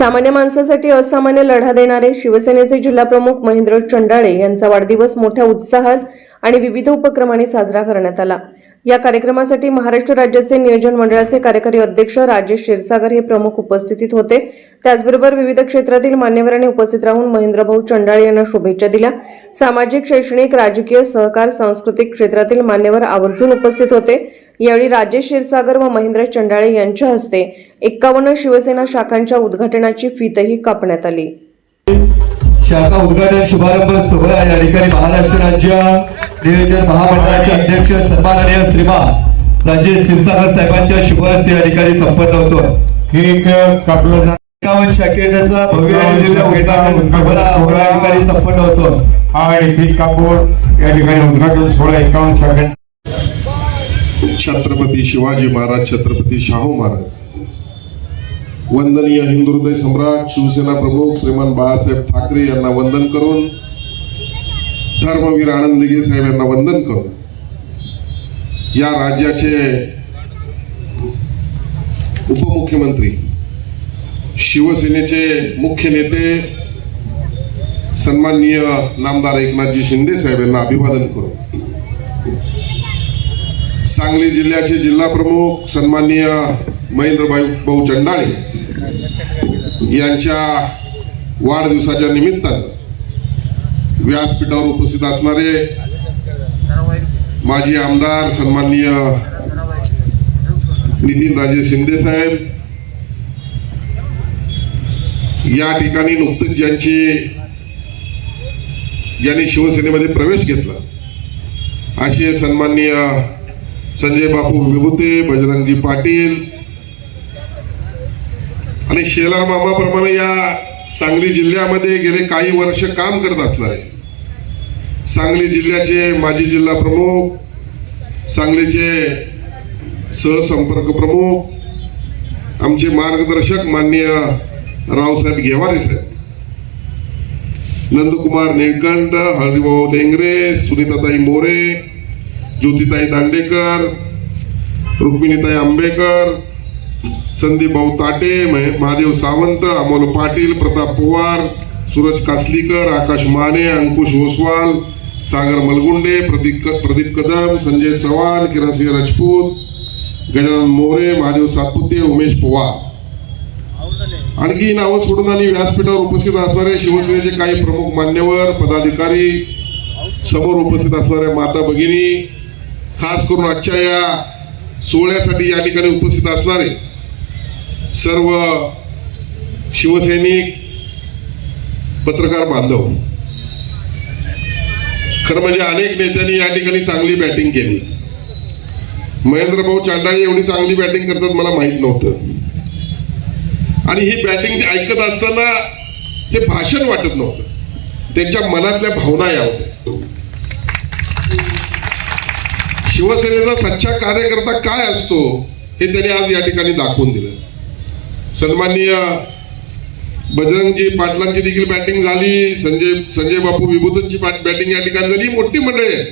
सामान्य माणसासाठी असामान्य लढा देणारे शिवसेनेचे जिल्हाप्रमुख महेंद्र चंडाळे यांचा वाढदिवस मोठ्या उत्साहात आणि विविध उपक्रमांनी साजरा करण्यात आला। या कार्यक्रमासाठी महाराष्ट्र राज्याचे नियोजन मंडळाचे कार्यकारी अध्यक्ष राजेश क्षीरसागर हे प्रमुख उपस्थित होते। त्याचबरोबर विविध क्षेत्रातील मान्यवरांनी उपस्थित राहून महेंद्रभाऊ चंडाळे यांना शुभेच्छा दिल्या। सामाजिक, शैक्षणिक, राजकीय, सहकार, सांस्कृतिक क्षेत्रातील मान्यवर आवर्जून उपस्थित होते। यावेळी राजेश क्षीरसागर व महेंद्र चंडाळे यांच्या हस्ते 51 शिवसेना शाखांच्या उद्घाटनाची फीतही कापण्यात आली। शाखा उद्घाटन शुभारंभ सोहळा या ठिकाणी महाराष्ट्र राज्य नियोजन महामंडळाचे अध्यक्ष सन्माननीय श्रीमान राजेश क्षीरसागर साहेबांच्या शुभ हस्ते या ठिकाणी संपन्न होतो। केक कापला 51 शाखेचा भव्य उद्घाटन सोहळा या ठिकाणी संपन्न होतो आणि केक कापून या ठिकाणी उद्घाटन सोहळा 51 शाखांचा। छत्रपती शिवाजी महाराज, छत्रपती शाहू महाराज, वंदनीय हिंदू हृदय सम्राट शिवसेना प्रमुख श्रीमान बाळासाहेब ठाकरे यांना वंदन करून, धर्मवीर आनंद दिघे साहेब यांना वंदन करून, या राज्याचे उपमुख्यमंत्री, शिवसेनेचे मुख्य नेते सन्माननीय नामदार एकनाथजी शिंदे साहेब यांना अभिवादन करून, सांगली जिल्ह्याचे जिल्हा प्रमुख सन्माननीय महेंद्रभाऊ चंडाळे यांच्या वाढदिवसाच्या निमित्तानं व्यासपीठावर उपस्थित असणारे माजी आमदार सन्माननीय नितीनराजे शिंदे साहेब, या ठिकाणी नुकतेच ज्यांनी शिवसेनेमध्ये प्रवेश घेतला असे सन्माननीय संजय बापू विभूते, बजरंगजी पाटील आणि शेलार मामाप्रमाणे या सांगली जिल्ह्यामध्ये गेले काही वर्ष काम करत असणारे सांगली जिल्ह्याचे माजी जिल्हा प्रमुख, सांगलीचे सहसंपर्क प्रमुख, आमचे मार्गदर्शक माननीय रावसाहेब घेवारे साहेब, नंदकुमार निळकंठ, हरिभाऊ लेंगरे, सुनीताताई मोरे, ज्योतिताई दांडेकर, रुक्मिणीताई आंबेकर, संदीप भाऊ ताटे, महादेव सावंत, अमोल पाटील, प्रताप पवार, सूरज कासलीकर, आकाश माने, अंकुश ओसवाल, सागर मलगुंडे, प्रदीप कदम, संजय चव्हाण, किरणसिंह राजपूत, गजानन मोरे, महादेव सातपुते, उमेश पवार, आणखी नावं सोडून आणि व्यासपीठावर उपस्थित असणारे शिवसेनेचे काही प्रमुख मान्यवर पदाधिकारी, समोर उपस्थित असणाऱ्या माता भगिनी, खास करून आजच्या या सोहळ्यासाठी या ठिकाणी उपस्थित असणारे सर्व शिवसैनिक, पत्रकार बांधव, खरं म्हणजे अनेक नेत्यांनी या ठिकाणी चांगली बॅटिंग केली। महेंद्रभाऊ चंडाळे एवढी चांगली बॅटिंग करतात मला माहित नव्हतं, आणि ही बॅटिंग ऐकत असताना हे भाषण वाटत नव्हतं, त्यांच्या मनातल्या भावना या होत्या। शिवसेनेचा सच्चा कार्यकर्ता काय असतो हे त्यांनी आज या ठिकाणी दाखवून दिलं। सन्माननीय बजरंगजी पाटलांची देखील बॅटिंग झाली, संजय बापू विभूतींची बॅटिंग या ठिकाणी झाली, मोठी मंडळी आहे,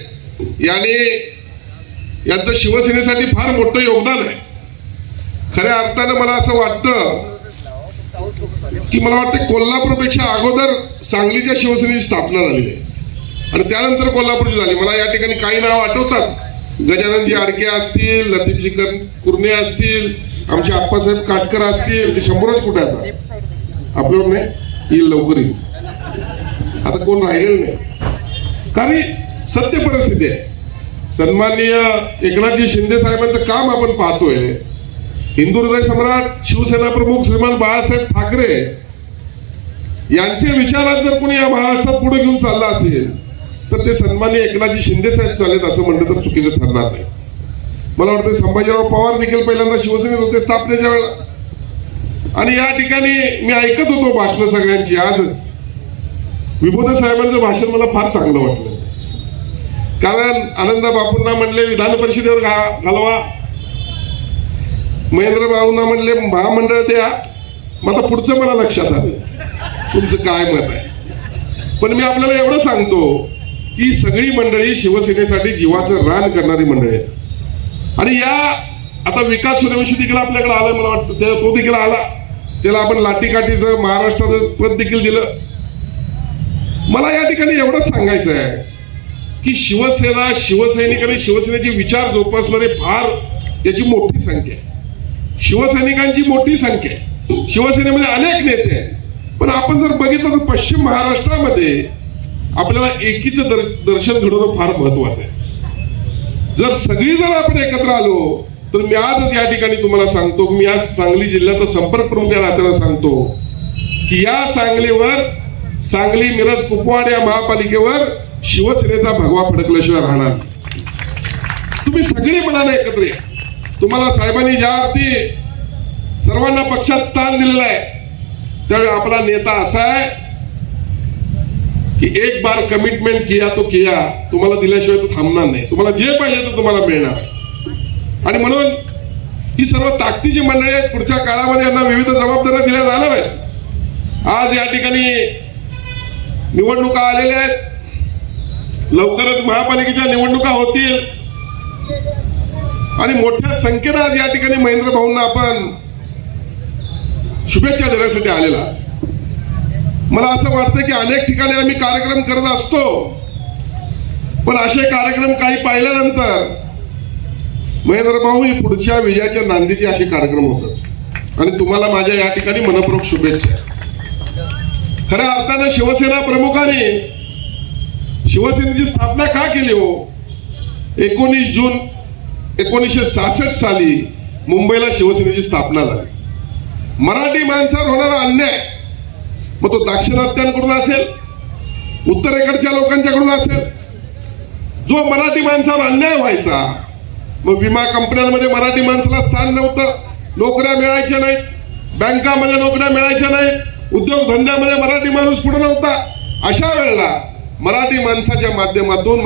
यांचं शिवसेनेसाठी फार मोठं योगदान आहे। खऱ्या अर्थानं मला असं वाटतं की मला वाटतं कोल्हापूरपेक्षा अगोदर सांगलीच्या शिवसेनेची स्थापना झाली आहे आणि त्यानंतर कोल्हापूरची झाली। मला या ठिकाणी काही नाव आठवतात, गजाननजी आडके असतील, लतीफजी कुर्णे असतील, आमचे आप्पासाहेब काटकर असतील, ते शंभरच कुठे आता आपल्यावर नाही येईल, लवकर येईल, आता कोण राहिलेलं नाही, कारण सत्य परिस्थिती आहे। सन्माननीय एकनाथजी शिंदे साहेबांचं काम आपण पाहतोय, हिंदू हृदय सम्राट शिवसेना प्रमुख श्रीमान बाळासाहेब ठाकरे यांचे विचारात जर कोणी या महाराष्ट्रात पुढे घेऊन चालला असेल तर ते सन्माननीय एकनाथजी शिंदे साहेब चालेत असं म्हणलं तर चुकीचं ठरणार नाही। मला वाटतं संभाजीराव पवार देखील पहिल्यांदा शिवसेनेत होते स्थापनेच्या वेळेला, आणि या ठिकाणी मी ऐकत होतो भाषण सगळ्यांची। आज विभूते साहेबांचं भाषण मला फार चांगलं वाटलं, कारण आनंदा बापूंना म्हणले विधान परिषदेवर घालवा, महेंद्र भाऊंना म्हणले महामंडळ द्या, मग आता पुढचं मला लक्षात आलं तुमचं काय मत आहे। पण मी आपल्याला एवढं सांगतो की सगळी मंडळी शिवसेनेसाठी जीवाचं रान करणारी मंडळी आहे, आणि या आता विकास सूर्यवंशी देखील आपल्याकडे आलाय, मला वाटतं तो देखील आला, त्याला आपण लाठीकाठीचं महाराष्ट्राचं पद देखील दिलं. मला या ठिकाणी एवढंच सांगायचं आहे की शिवसेना, शिवसैनिक आणि शिवसेनेचे विचार जोपासणारे फार याची मोठी संख्या आहे. शिवसैनिकांची मोठी संख्या आहे. शिवसेनेमध्ये अनेक नेते आहेत. पण आपण जर बघितलं तर पश्चिम महाराष्ट्रामध्ये आपल्याला एकीचं दर्शन घडवणं फार महत्वाचं आहे. जर सगळी जर आपण एकत्र आलो तर मी आजच या ठिकाणी तुम्हाला सांगतो, मी आज सांगली जिल्ह्याचा संपर्क प्रमुख या नात्यानं सांगतो की या सांगलीवर, सांगली मिरज कुपवाड या महापालिकेवर शिवसेनेचा भगवा फडकल्याशिवाय राहणार. तुम्ही सगळे मनाने एकत्र या. तुम्हाला साहेबांनी ज्या अर्थी सर्वांना पक्षात स्थान दिलेलं आहे त्यावेळी आपला नेता असा आहे की एक बार कमिटमेंट किया तो किया, तुम्हाला दिल्याशिवाय तो थांबणार नाही. तुम्हाला जे पाहिजे ते तुम्हाला मिळणार. आणि म्हणून ही सर्व ताकदीची मंडळी आहेत. पुढच्या काळामध्ये यांना विविध जबाबदाऱ्या दिल्या जाणार आहेत. आज या ठिकाणी निवडणुका आलेल्या आहेत. लवकरच महापालिकेच्या निवडणुका होतील आणि मोठ्या संख्येनं आज या ठिकाणी महेंद्र भाऊंना आपण शुभेच्छा देण्यासाठी आलेला. मला असं वाटतं की अनेक ठिकाणी आम्ही कार्यक्रम करत असतो, पण असे कार्यक्रम काही पाहिल्यानंतर महेंद्र भाऊ ही पुढच्या विजयाच्या नांदीचे असे कार्यक्रम होतात. आणि तुम्हाला माझ्या या ठिकाणी मनपूर्वक शुभेच्छा. खऱ्या अर्थानं शिवसेना प्रमुखांनी शिवसेनेची स्थापना का केली हो? 19 जून 1966 साली मुंबईला शिवसेनेची स्थापना झाली. मराठी माणसावर होणारा अन्याय, मग तो दाक्षिणात्यांकडून असेल, उत्तरेकडच्या लोकांच्याकडून असेल, जो मराठी माणसावर अन्याय व्हायचा, मग विमा कंपन्यांमध्ये मराठी माणसाला स्थान नव्हतं, नोकऱ्या मिळायच्या नाहीत, बँकामध्ये नोकऱ्या मिळायच्या नाहीत, उद्योगधंद्यामध्ये मराठी माणूस पुढे नव्हता. अशा वेळेला मराठी माणसाच्या माध्यमातून,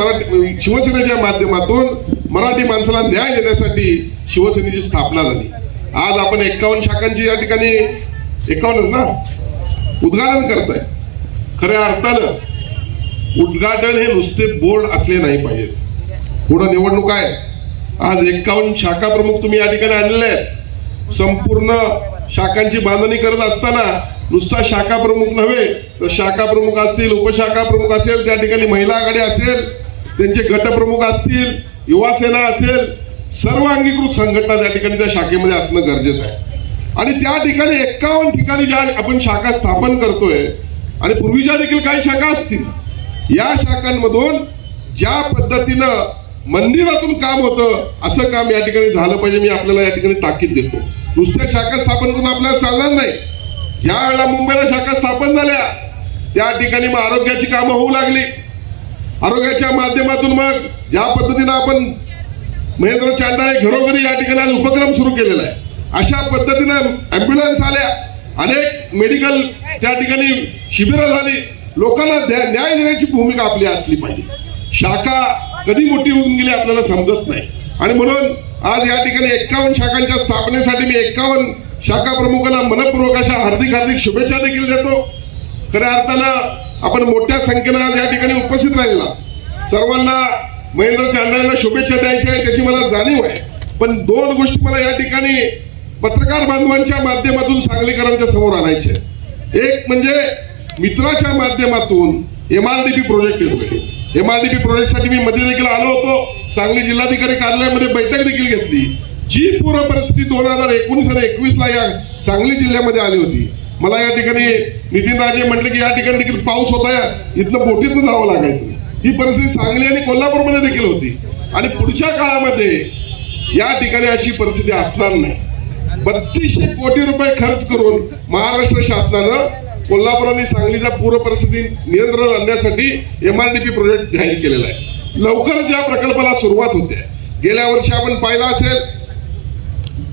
शिवसेनेच्या माध्यमातून मराठी माणसाला न्याय देण्यासाठी शिवसेनेची स्थापना झाली. आज आपण 51 शाखांची या ठिकाणी 51च ना उद्घाटन करताय. खऱ्या अर्थानं उद्घाटन हे नुसते बोर्ड असले नाही पाहिजे. पुढे निवडणूक आहे. आज 51 शाखा प्रमुख तुम्ही या ठिकाणी आणलेले आहेत. संपूर्ण शाखांची बांधणी करत असताना नुसता शाखा प्रमुख नव्हे तर शाखा प्रमुख असतील, उपशाखा प्रमुख असेल, त्या ठिकाणी महिला आघाडी असेल, त्यांचे गटप्रमुख असतील, युवा सेना असेल, सर्व अंगीकृत संघटना त्या ठिकाणी त्या शाखेमध्ये असणं गरजेचं आहे. आणि त्या ठिकाणी 51 ठिकाणी ज्या आपण शाखा स्थापन करतोय आणि पूर्वीच्या देखील काही शाखा असतील, या शाखांमधून ज्या पद्धतीनं मंदिरातून काम होतं असं काम या ठिकाणी झालं पाहिजे. मी आपल्याला या ठिकाणी ताकीद देतो. नुसत्या शाखा स्थापन करून आपल्याला चालणार नाही. ज्या वेळेला मुंबईला शाखा स्थापन झाल्या त्या ठिकाणी मग आरोग्याची कामं होऊ लागली. आरोग्याच्या माध्यमातून मग ज्या पद्धतीनं आपण महेंद्र चांडाळे घरोघरी या ठिकाणी उपक्रम सुरू केलेला आहे, अशा पद्धतीनं ॲम्ब्युलन्स आल्या, अनेक मेडिकल त्या ठिकाणी शिबिरं झाली. लोकांना न्याय देण्याची भूमिका आपली असली पाहिजे. शाखा कधी मोठी होऊन गेली आपल्याला समजत नाही. आणि म्हणून आज या ठिकाणी 51 शाखांच्या स्थापनेसाठी मी 51 शाखा प्रमुखांना मनपूर्वक अशा हार्दिक शुभेच्छा देखील देतो. खऱ्या अर्थानं आपण मोठ्या संख्येनं आज या ठिकाणी उपस्थित राहिला. सर्वांना महेंद्र चांडाळेंना शुभेच्छा द्यायच्या आहे त्याची मला जाणीव आहे. पण 2 गोष्टी मला या ठिकाणी पत्रकार बांधवांच्या माध्यमातून सांगलीकरांच्या समोर आणायच्या. एक म्हणजे मित्राच्या माध्यमातून MRDP प्रोजेक्ट येतोय. MRDP प्रोजेक्टसाठी मी मध्ये देखील आलो होतो. सांगली जिल्हाधिकारी कार्यालयामध्ये बैठक देखील घेतली. जी पूर्ण परिस्थिती 2019 आणि 21ला या सांगली जिल्ह्यामध्ये आली होती. मला या ठिकाणी नितीन राजे म्हटले की या ठिकाणी देखील पाऊस होता, इथनं बोटीतनं जावं लागायचं. ही परिस्थिती सांगली आणि कोल्हापूरमध्ये देखील होती. आणि पुढच्या काळामध्ये या ठिकाणी अशी परिस्थिती असणार नाही. 3200 कोटी रुपये खर्च करून महाराष्ट्र शासनानं कोल्हापूर आणि सांगलीचा पूर परिस्थिती नियंत्रण आणण्यासाठी MRDP प्रोजेक्ट जाहीर केलेला आहे. लवकरच या प्रकल्पाला सुरुवात होते. गेल्या वर्षी आपण पाहिलं असेल,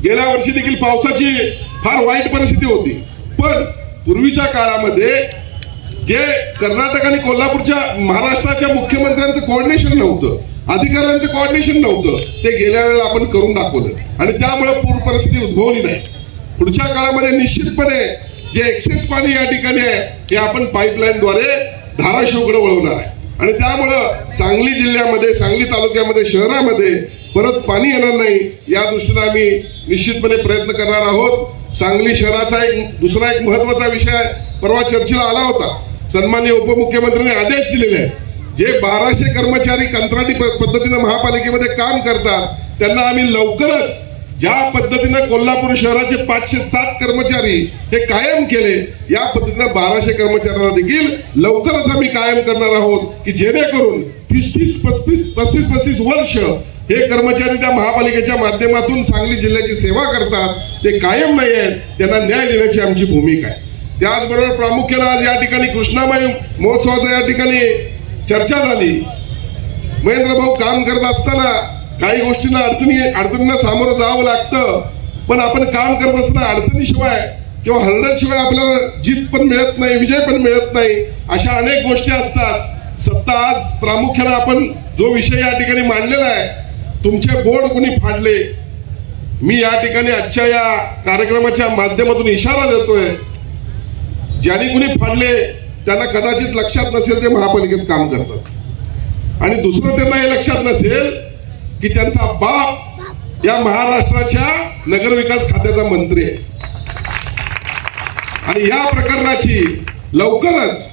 गेल्या वर्षी देखील पावसाची फार वाईट परिस्थिती होती. पण पूर्वीच्या काळामध्ये जे कर्नाटक आणि कोल्हापूरच्या महाराष्ट्राच्या मुख्यमंत्र्यांचं कोऑर्डिनेशन नव्हतं, अधिकाऱ्यांचं कोऑर्डिनेशन नव्हतं, ते गेल्या वेळेला आपण करून दाखवलं आणि त्यामुळे पूर परिस्थिती उद्भवली नाही. पुढच्या काळामध्ये निश्चितपणे जे एक्सेस पाणी या ठिकाणी आहे हे आपण पाईपलाईनद्वारे धाराशिवकडे वळवणार आहे. आणि त्यामुळं सांगली जिल्ह्यामध्ये, सांगली तालुक्यामध्ये, शहरामध्ये परत पाणी येणार नाही या दृष्टीने आम्ही निश्चितपणे प्रयत्न करणार आहोत. सांगली शहराचा दुसरा एक महत्वाचा विषय परवा चर्चेला आला होता. सन्माननीय उपमुख्यमंत्र्यांनी आदेश दिलेले आहेत जे 1200 कर्मचारी कंत्राटी पद्धतीने महापालिकेमध्ये काम करतात त्यांना आम्ही लवकरच ज्या पद्धतीने कोल्हापूर शहराचे 507 कर्मचारी हे कायम केले या पद्धतीने 1200 कर्मचाऱ्यांना देखील लवकरच आम्ही कायम करणार आहोत की जेणेकरून 35 वर्ष हे कर्मचारी त्या महापालिकेच्या माध्यमातून सांगली जिल्ह्याची सेवा करतात ते कायम नाही आहेत त्यांना न्याय देण्याची आमची भूमिका आहे. त्याचबरोबर प्रामुख्याने आज या ठिकाणी कृष्णामाई महोत्सवाचा या ठिकाणी चर्चा झाली. महेंद्र भाऊ काम करत असताना काही गोष्टींना अडचणींना सामोरं जावं लागतं पण आपण काम करत असताना अडचणीशिवाय किंवा हरण्याशिवाय आपल्याला जीत पण मिळत नाही विजय पण मिळत नाही अशा अनेक गोष्टी असतात. सत्ता आज प्रामुख्याने आपण जो विषय या ठिकाणी मांडलेला आहे तुमचे बोर्ड कोणी फाडले मी या ठिकाणी आजच्या या कार्यक्रमाच्या माध्यमातून इशारा देतोय ज्यांनी कोणी फाडले त्यांना कदाचित लक्षात नसेल ते महापालिकेत काम करतात आणि दुसरं त्यांना हे लक्षात नसेल की त्यांचा बाप या महाराष्ट्राच्या नगरविकास खात्याचा मंत्री आहे आणि या प्रकरणाची लवकरच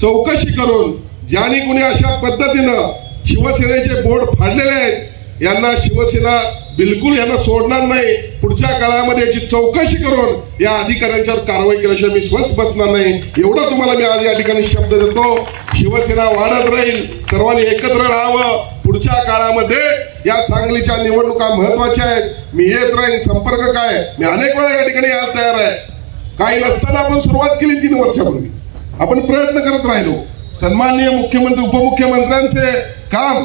चौकशी करून ज्यांनी कोणी अशा पद्धतीनं शिवसेनेचे बोर्ड फाडलेले आहेत यांना शिवसेना बिलकुल यांना सोडणार नाही. पुढच्या काळामध्ये याची चौकशी करून या अधिकाऱ्यांच्यावर कारवाई केल्याशिवाय मी स्वस्थ बसणार नाही एवढं तुम्हाला मी आज या ठिकाणी शब्द देतो. शिवसेना वाढत राहील सर्वांनी एकत्र राहावं. पुढच्या काळामध्ये या सांगलीच्या निवडणुका महत्वाच्या आहेत. मी येत राहीन. संपर्क काय मी अनेक वेळा या ठिकाणी यायला तयार आहे. काही नसताना आपण सुरुवात केली 3 वर्षापूर्वी आपण प्रयत्न करत राहिलो. सन्माननीय मुख्यमंत्री उपमुख्यमंत्र्यांचे काम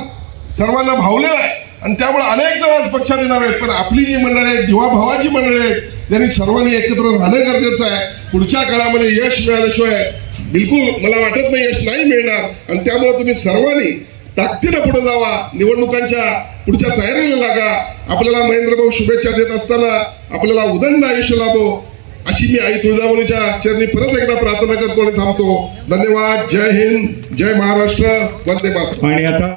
सर्वांना भावलेलं आहे आणि त्यामुळे अनेक जण आज पक्षात येणार आहेत पण आपली जी मंडळी आहेत जीवाभावाची मंडळी आहेत त्यांनी सर्वांनी एकत्र राहणं गरजेचं आहे. पुढच्या काळामध्ये यश मिळाल्याशिवाय बिलकुल मला वाटत नाही यश नाही मिळणार आणि त्यामुळे तुम्ही सर्वांनी ताकदीनं पुढे जावा. निवडणुकांच्या पुढच्या तयारीला लागा. आपल्याला महेंद्र भाऊ शुभेच्छा देत असताना आपल्याला उदंड आयुष्य लाभो अशी मी आई तुळजाभवानीच्या चरणी परत एकदा प्रार्थना करतो आणि थांबतो. धन्यवाद. जय हिंद. जय महाराष्ट्र. वंदे मातरम. आणि आता